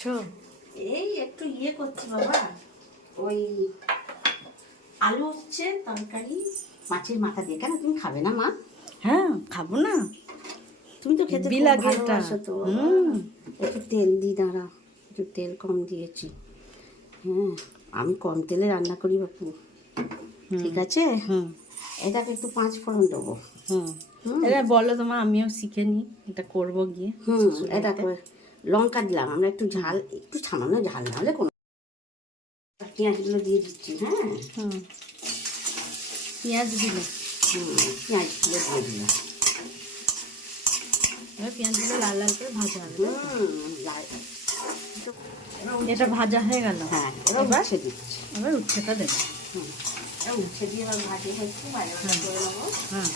এই একটু ইয়ে করছি বাবা, ওই আলু হচ্ছে তরকারি মাছের মাথা দিয়ে। কেন তুমি খাবে না মা? হ্যাঁ খাবো না, তুমি তো খেতে বিল আগে ভালোবাসো তো। একটু তেল দিই, দাঁড়া, একটু তেল কম দিয়েছি। হ্যাঁ, আমি কম তেলে রান্না করি বাপু, ঠিক আছে? এটাকে একটু 5 ফোড়ন দেবো। এটা বলো তোমার, আমিও শিখে নিই, এটা করবো গিয়ে। এটা লঙ্কা দিলাম আমরা, একটু ঝাল, একটু সামান্য ঝাল না হলে কোনো। পেঁয়াজগুলো দিয়ে দিচ্ছি। হ্যাঁ, পেঁয়াজ দিলে, পেঁয়াজগুলো দিয়ে দিলাম। এবার পেঁয়াজগুলো লাল লাল করে ভাজা হবে। এটা ভাজা হয়ে গেল। হ্যাঁ, এবার উচ্ছে দিচ্ছি। এবার উচ্ছেটা দেবো। উচ্ছে দিয়ে এবার ভাজি হচ্ছে, করে নেবো। হ্যাঁ,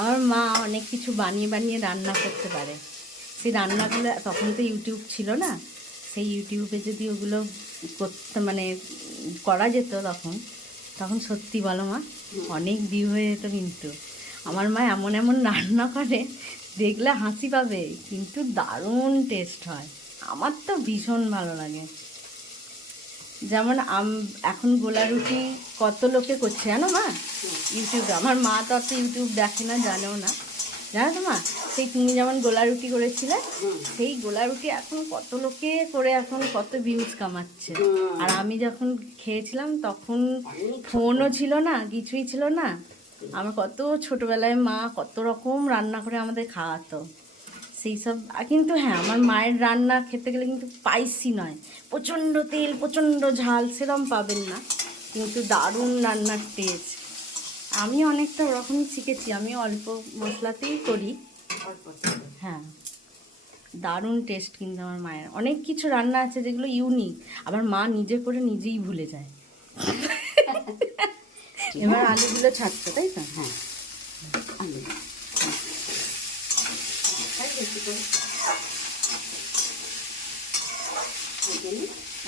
আমার মা অনেক কিছু বানিয়ে বানিয়ে রান্না করতে পারে। সেই রান্নাগুলো, তখন তো ইউটিউব ছিল না, সেই ইউটিউবে যদি ওগুলো করতে মানে করা যেত তখন সত্যি বলো মা, অনেক ভিউ হয়ে যেত। কিন্তু আমার মা এমন এমন রান্না করে, দেখলে হাসি পাবে, কিন্তু দারুণ টেস্ট হয়। আমার তো ভীষণ ভালো লাগে। যেমন এখন গোলা রুটি কত লোকে করছে জানো মা, ইউটিউবে। আমার মা তো অত ইউটিউব দেখে না, জানেও না, জানো তো মা। সেই তুমি যেমন গোলা রুটি করেছিলে, সেই গোলা রুটি এখন কত লোকে করে, এখন কত ভিউজ কামাচ্ছে। আর আমি যখন খেয়েছিলাম তখন ফোনও ছিল না, কিছুই ছিল না। আমার কত ছোটবেলায় মা কত রকম রান্না করে আমাদের খাওয়াতো সেই সব। কিন্তু হ্যাঁ, আমার মায়ের রান্না খেতে গেলে কিন্তু স্পাইসি নয়, প্রচণ্ড তেল প্রচণ্ড ঝাল সেরম পাবেন না, কিন্তু দারুণ রান্নার টেস্ট। আমি অনেকটা ওরকমই শিখেছি, আমি অল্প মশলাতেই করি। হ্যাঁ, দারুণ টেস্ট কিন্তু আমার মায়ের। অনেক কিছু রান্না আছে যেগুলো ইউনিক, আবার মা নিজে করে নিজেই ভুলে যায়। এবার আলুগুলো ছাড়তো, তাই তো? হ্যাঁ, আলু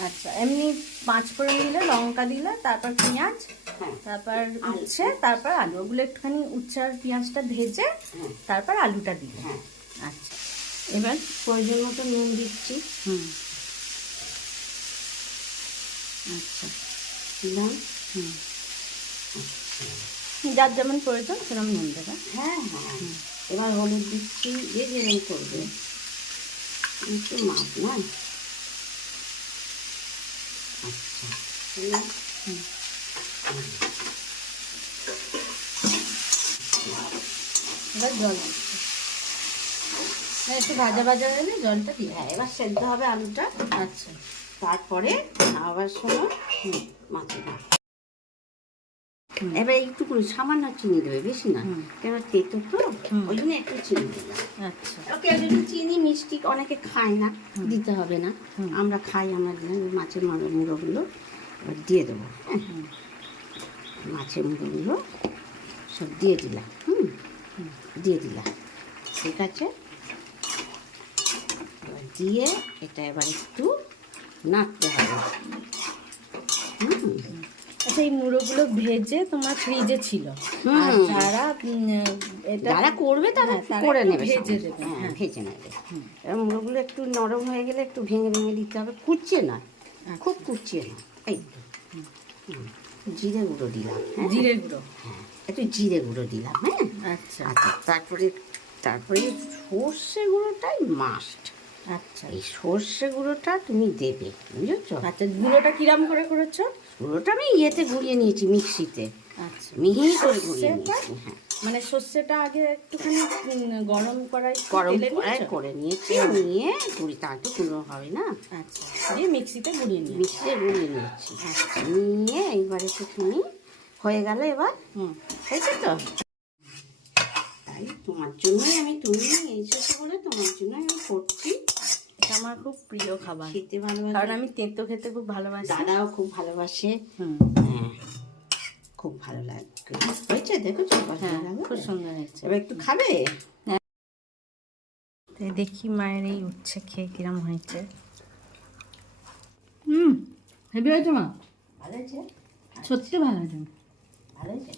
আচ্ছা, এমনি 5 ফোড়ন দিলে, লঙ্কা দিলে, তারপর পেঁয়াজ, তারপর উচ্ছে, তারপর আলু। ওগুলো একটুখানি উচ্ছে আর পেঁয়াজটা ভেজে তারপর আলুটা দিলে। আচ্ছা, এবার প্রয়োজন মতো নুন দিচ্ছি। আচ্ছা, দিলাম। যার যেমন প্রয়োজন সেরকম নুন দেবে। হ্যাঁ হ্যাঁ, এবার হলুদ দিচ্ছি, যে যেরকম করবে, একটু মাপ নয়। আচ্ছা, এবার জল দিচ্ছি। একটু ভাজা ভাজা হলে জলটা দিয়ে। হ্যাঁ, এবার সেদ্ধ হবে আলুটা। আচ্ছা, তারপরে খাওয়ার সময় মাছের মাথা। এবার একটু সামান্য চিনি দেবে, বেশি না, কেন তেতো তো, ওই জন্য একটু চিনি দিলাম। আচ্ছা, ওকে, যদি চিনি মিষ্টি অনেকে খায় না, দিতে হবে না, আমরা খাই। আমরা দিলাম মাছের মুড়োগুলো, এবার দিয়ে দেবো। হ্যাঁ, মাছের মুড়োগুলো সব দিয়ে দিলাম। দিয়ে দিলাম, ঠিক আছে। এবার দিয়ে এটা এবার একটু নাড়তে হবে। আচ্ছা, এই মুড়োগুলো ভেজে তোমার ফ্রিজে ছিল, আর যারা করবে তারা করে নেবে, ভেজে দেবে। হ্যাঁ, ভেজে নেবে। এবার মুড়োগুলো একটু নরম হয়ে গেলে একটু ভেঙে ভেঙে দিতে হবে, কুচিয়ে না, খুব কুচিয়ে না। এই জিরে গুঁড়ো দিলাম। জিরে গুঁড়ো, হ্যাঁ, একটু জিরে গুঁড়ো দিলাম। হ্যাঁ, আচ্ছা আচ্ছা, তারপরে সর্ষে গুঁড়োটাই মাস্ট। আচ্ছা, এই সর্ষে গুঁড়োটা তুমি দেবে, বুঝেছো? আচ্ছা, গুঁড়োটা কিরাম করে করেছো? গুঁড়োটা আমি ইয়েতে গুঁড়িয়ে নিয়েছি, মিক্সিতে। আচ্ছা, মিহি করে গুঁড়িয়ে নিয়েছি। হ্যাঁ, মানে সর্ষেটা আগে একটুখানি গরম কড়াই করে নিয়েছি, নিয়ে গুঁড়ি, তা তো কোনো হবে না। আচ্ছা, দিয়ে মিক্সিতে গুঁড়িয়ে নিয়েছি। নিয়ে এইবার একটুখানি হয়ে গেল। এবার হয়েছে তো, তাই তোমার জন্যই তুমি এসেছো বলে তোমার জন্যই আমি করছি। এটা আমার খুব প্রিয় খাবার, খেতে ভালোবাসি, কারণ আমি তেঁতো খেতে খুব ভালোবাসি। দাদাও খুব ভালোবাসে। হ্যাঁ, খুব ভালো লাগে। হয়েছে, দেখো, খুব সুন্দর হয়েছে। এবার একটু খাবে? দেখি মায়ের এই উচ্ছে খেয়ে কিরম হয়েছে। হেভি হয়েছে মা, ভালো হয়েছে, সত্যি ভালো হয়েছে। ভালো হয়েছে।